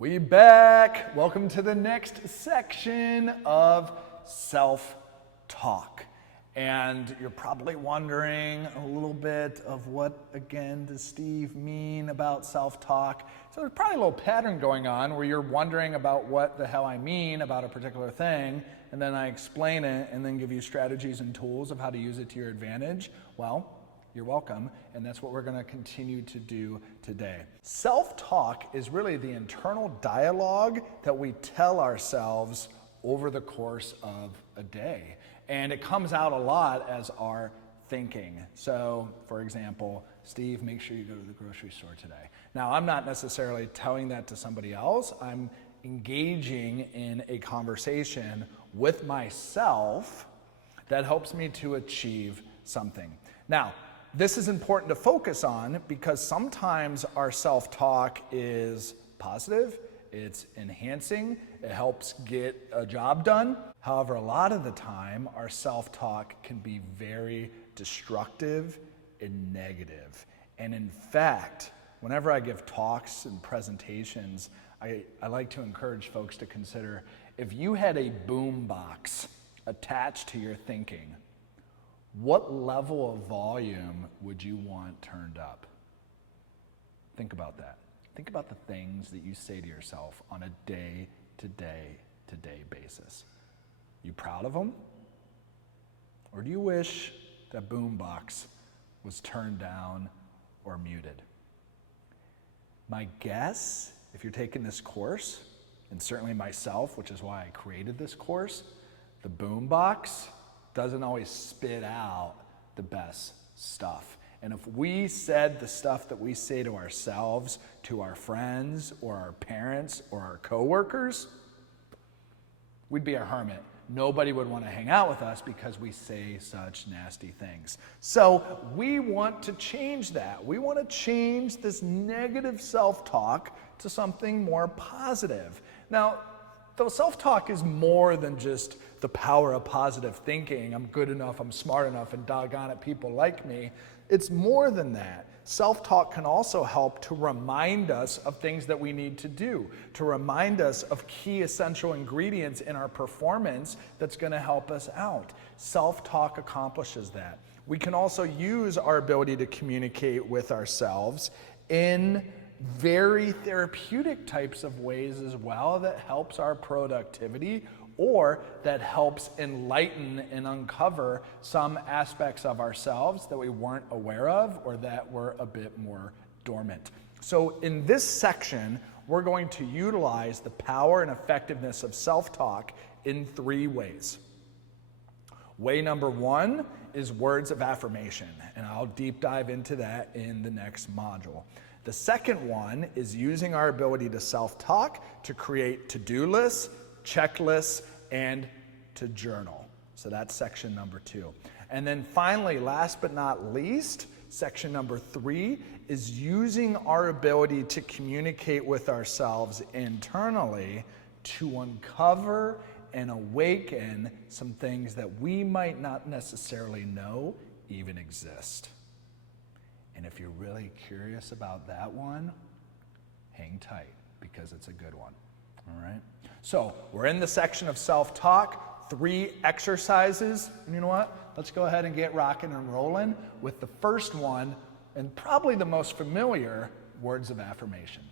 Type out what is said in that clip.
We back. Welcome to the next section of self-talk. And you're probably wondering a little bit of what, again, does Steve mean about self-talk? So there's probably a little pattern going on where you're wondering about what the hell I mean about a particular thing, and then I explain it and then give you strategies and tools of how to use it to your advantage. Well, you're welcome, and that's what we're going to continue to do today. Self-talk is really the internal dialogue that we tell ourselves over the course of a day. And it comes out a lot as our thinking. So, for example, Steve, make sure you go to the grocery store today. Now, I'm not necessarily telling that to somebody else. I'm engaging in a conversation with myself that helps me to achieve something. Now, this is important to focus on because sometimes our self-talk is positive, it's enhancing, it helps get a job done. However, a lot of the time, our self-talk can be very destructive and negative. And in fact, whenever I give talks and presentations, I like to encourage folks to consider if you had a boom box attached to your thinking, what level of volume would you want turned up? Think about that. Think about the things that you say to yourself on a day-to-day basis. You proud of them? Or do you wish that boombox was turned down or muted? My guess, if you're taking this course, and certainly myself, which is why I created this course, the boombox doesn't always spit out the best stuff. And if we said the stuff that we say to ourselves, to our friends, or our parents, or our coworkers, we'd be a hermit. Nobody would want to hang out with us because we say such nasty things. So we want to change that. We want to change this negative self-talk to something more positive. Now, though self-talk is more than just the power of positive thinking, I'm good enough, I'm smart enough, and doggone it, people like me, it's more than that. Self-talk can also help to remind us of things that we need to do, to remind us of key essential ingredients in our performance that's going to help us out. Self-talk accomplishes that. We can also use our ability to communicate with ourselves in very therapeutic types of ways as well that helps our productivity or that helps enlighten and uncover some aspects of ourselves that we weren't aware of or that were a bit more dormant. So in this section, we're going to utilize the power and effectiveness of self-talk in 3 ways. Way number 1 is words of affirmation, and I'll deep dive into that in the next module. The second one is using our ability to self-talk to create to-do lists, checklists, and to journal. So that's section number 2. And then finally, last but not least, section number 3 is using our ability to communicate with ourselves internally to uncover and awaken some things that we might not necessarily know even exist. And if you're really curious about that one, hang tight because it's a good one. All right? So we're in the section of self-talk, 3 exercises. And you know what? Let's go ahead and get rocking and rolling with the first one, and probably the most familiar, words of affirmation.